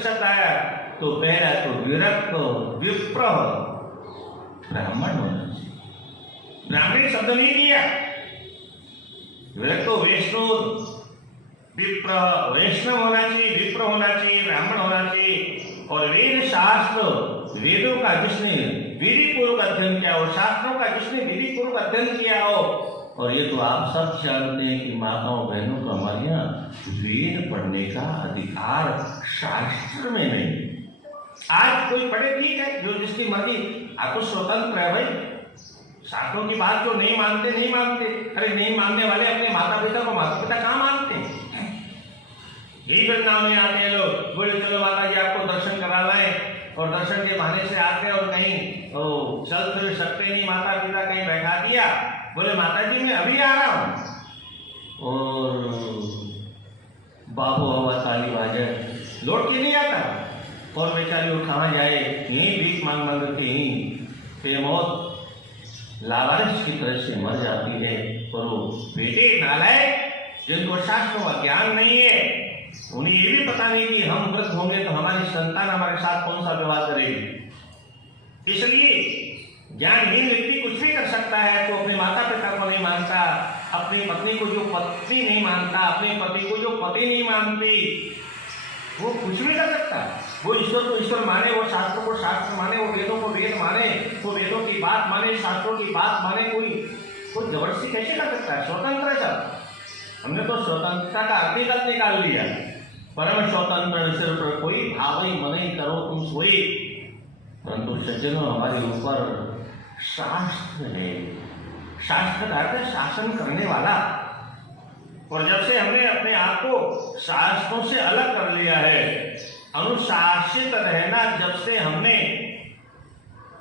शब्द आया तो पहला तो विरक्त विप्र ब्राह्मण होना चाहिए, ब्राह्मण शब्द नहीं दिया। विरक्त वैष्णव विप्र, वैष्णव होना चाहिए, विप्र होना चाहिए, ब्राह्मण होना चाहिए। और वेद शास्त्र, वेदों का जिसने विधि पूर्वक अध्ययन किया हो, शास्त्रों का जिसने विधि पूर्वक अध्ययन किया हो। और ये तो आप सब जानते हैं कि माताओं बहनों को हमारे यहाँ वेद पढ़ने का अधिकार शास्त्र में नहीं। आज कोई पढ़े ठीक है, जो जिसकी मर्जी, आप तो स्वतंत्र है भाई, शास्त्रों की बात जो नहीं मानते नहीं मानते। अरे नहीं मानने वाले अपने माता पिता को माता पिता कहाँ मानते हैं? यही वृंदावन में आते हैं लोग, बोले चलो माता जी आपको दर्शन करा लाए, और दर्शन के बहाने से आते हैं और कहीं तो चल फिर सकते नहीं, माता पिता कहीं बैठा दिया, बोले माता जी मैं अभी आ रहा हूँ, और बाबू हवा ताली बाजे लौट के नहीं आता, और बेचारी वो कहाँ जाए, यहीं भीख मांग मांग के यहीं बेमौत लावारिस की तरह से मर जाती है। और वो बेटे नालायक जिनको शास्त्रों का ज्ञान नहीं है, उन्हें ये भी पता नहीं कि हम वृद्ध होंगे तो हमारी संतान हमारे साथ कौन सा व्यवहार करेगी। इसलिए ज्ञानहीन व्यक्ति कुछ भी कर सकता है, तो अपने माता पिता को नहीं मानता, अपनी पत्नी को जो पत्नी नहीं मानता, अपने पति को जो पति नहीं मानती, वो कुछ भी कर सकता है। वो ईश्वर को ईश्वर माने, वो शास्त्रों को शास्त्र माने, वो वेदों को वेद माने, वो वेदों की बात माने, शास्त्रों की बात माने। कोई जबरदस्ती कैसे कर सकता है? स्वतंत्र है सब। हमने तो स्वतंत्रता का अर्थ निकाल लिया। परम स्वतंत्र सिर पर कोई भावई मनई करो तुम सोई। परंतु सज्जनों, हमारे ऊपर शास्त्र है। शास्त्र का अर्थ है शासन करने वाला। और जब से हमने अपने आप को शास्त्रों से अलग कर लिया है, अनुशासित रहना जब से हमने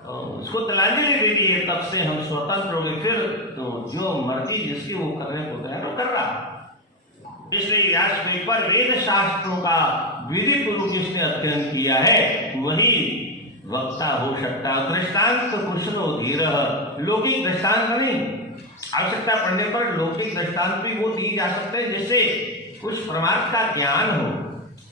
उसको तिलांजलि दे दी है, तब से हम स्वतंत्र हो गए। फिर तो जो मर्जी जिसकी वो करने को तैयार हो कर रहा। इसलिए व्यास पर वेद शास्त्रों का विधि पूर्वक जिसने अध्ययन किया है वही वक्ता हो सकता। दृष्टांत कुशलो धीर, लौकिक दृष्टांत नहीं। आवश्यकता पड़ने पर लौकिक दृष्टांत भी वो दिए जा सकते हैं जिससे कुछ परमार्थ का ज्ञान हो,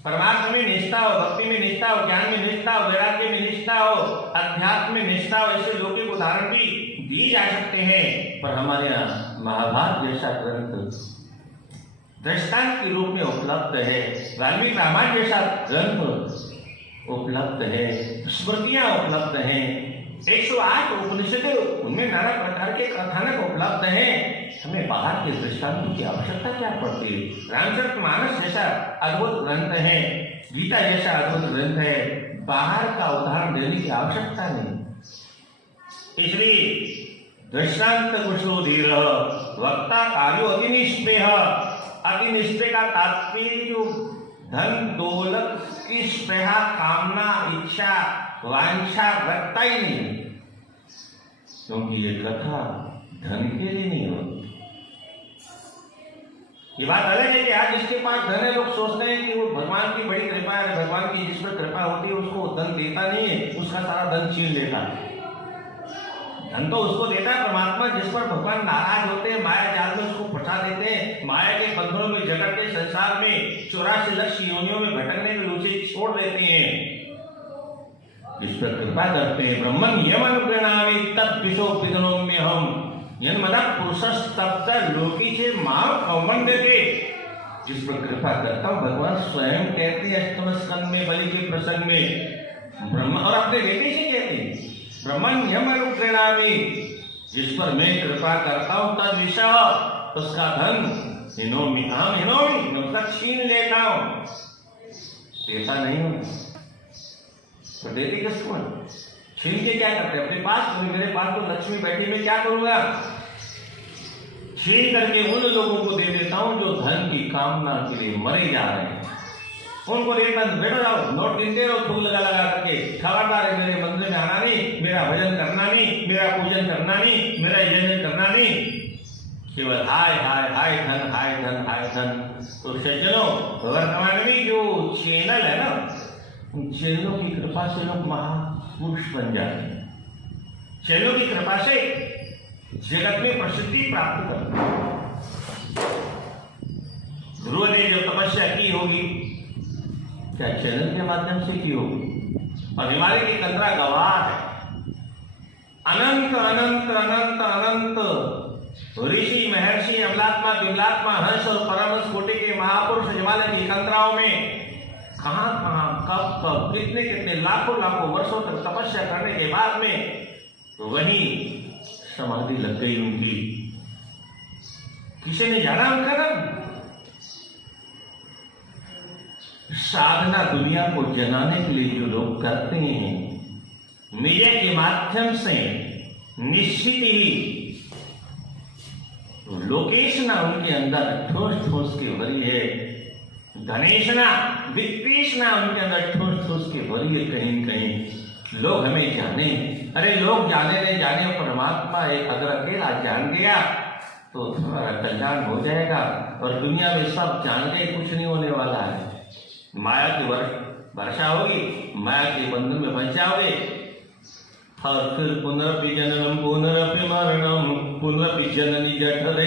परमार्थ में निष्ठा हो, भक्ति में निष्ठा हो, ज्ञान में निष्ठा हो, वैराग्य में निष्ठा हो, अध्यात्म में निष्ठा हो। ऐसे लौकिक उदाहरण भी दिए जा सकते हैं। पर हमारे यहाँ महाभारत जैसा ग्रंथ दृष्टांत के रूप में उपलब्ध है, वाल्मीकि रामायण जैसा ग्रंथ उपलब्ध है, स्मृतियां उपलब्ध हैं, 108 उपनिषदें, उनमें नाना प्रकार के कथानक उपलब्ध हैं। हमें बाहर के दृष्टांतों की आवश्यकता क्या पड़ती है? रामचरितमानस जैसा अद्भुत ग्रंथ है, गीता जैसा अद्भुत ग्रंथ है, बाहर का उदाहरण देने की आवश्यकता नहीं। इसलिए दृष्टांत कुशलो धीर, वक्ता कार्यो अति निष्पेह। अति निष्पेह का तात्पर्य जो धन दौलत की स्पेहा, कामना, इच्छा, वांछा रखता ही नहीं, क्योंकि ये कथा धन के लिए नहीं होती। ये बात अलग है कि आज जिसके पास धन है, लोग सोचते हैं कि वो भगवान की बड़ी कृपा है, भगवान की जिस पर कृपा होती है उसको धन देता नहीं है, उसका सारा धन छीन लेता है। धन तो उसको देता है परमात्मा जिस पर भगवान नाराज होते हैं, माया जाल में उसको फंसा देते हैं, माया के बंधनों में जगत के संसार में 84 लाख योनियों में भटकने के उसे छोड़ देते हैं। इस पर कृपा करते हैं। ब्रह्मन यमनुगृणामि तद विशो विघ्नोम्य हम यन्मदा पुरुषस्तप्त लोकी से मां कौमन देते। जिस पर कृपा करता हूं, भगवान स्वयं कहते हैं अष्टम स्कंद में बलि के प्रसंग में, ब्रह्म और अपने बेटे से कहते हैं ब्रह्मन यमनुगृणामि, जिस पर मैं कृपा करता हूं तद विषय, उसका धन हिनोमि, हम हिनोमि, मैं उसका छीन लेता हूं। देता नहीं हूं तो देती किसको? छीन के क्या करते? अपने पास, मेरे पास तो लक्ष्मी बैठी, मैं क्या करूंगा? छीन करके उन लोगों को दे देता हूं जो धन की कामना के लिए मरे जा रहे हैं। उनको देता, बैठो जाओ, नोट गिनते रहो, फूल लगा लगा करके, खबरदार है मेरे मंदिर में आना नहीं, मेरा भजन करना नहीं, मेरा पूजन करना नहीं, मेरा यजन करना नहीं, केवल हाय हाय हाय धन, हाय धन, हाय धन। तो सज्जनों, वर्तमान में जो चैनल है ना, उन चैनलों की कृपा से लोग महापुरुष बन जाते हैं। चैनलों की कृपा से जगत में प्रसिद्धि प्राप्त करते हैं। ध्रुव ने जो तपस्या की होगी, क्या चैनल के माध्यम से की होगी? और हिमालय की तंद्रा गवाह है। अनंत अनंत अनंत अनंत ऋषि महर्षि अमलात्मा विमलात्मा हंस और परमहंस कोटि के महापुरुष हिमालय की तंद्राओं में कहां कहां कब कब कितने कितने लाखों लाखों वर्षों तक तपस्या करने के बाद में वही समाधि लग गई उनकी। किसी ने जाना उनका नाम? साधना दुनिया को जगाने के लिए जो लोग करते हैं, मीडिया के माध्यम से निश्चित ही लोकेशना उनके अंदर ठोस ठोस के भरी है, धनेशना वित्तेशना उनके अंदर ठोस ठोस के भरी है। कहीं कहीं लोग हमें जाने, अरे लोग जाने नहीं जाने, परमात्मा एक अगर अकेला जान गया तो तुम्हारा कल्याण हो जाएगा। और दुनिया में सब जान गए, कुछ नहीं होने वाला है। माया की वर्षा होगी, माया के बंधन में फंस जाओगे और फिर पुनरपि जननम पुनरपि मरणम पुनरपि जननी जठरे